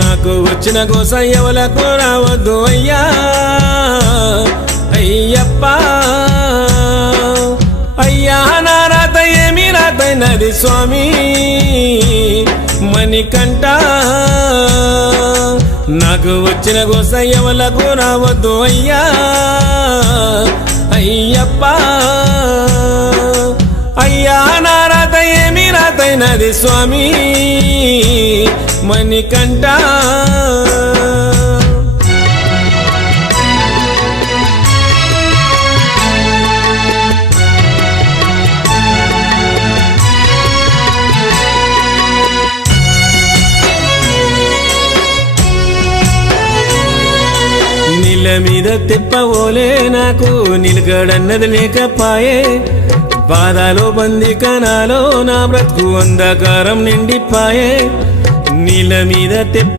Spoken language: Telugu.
నాకు వచ్చిన గోస ఎవలకు రావద్దు అయ్యా అయ్యప్ప అయ్యా నా రాత ఏమి రాతైనది స్వామి మణికంఠ నాకు వచ్చిన గోస ఎవలకు రావద్దు అయ్యా అయ్యప్ప అయ్యా నా రాత ఏమి రాతైనది స్వామి మణికంఠ నీళ్ళ మీద తెప్పవోలే నాకు నిలకడన్నది లేకపాయే బాధలో బందికనాలో నా బ్రతుకు అంధకారం నిండిపాయే నీళ్ళ మీద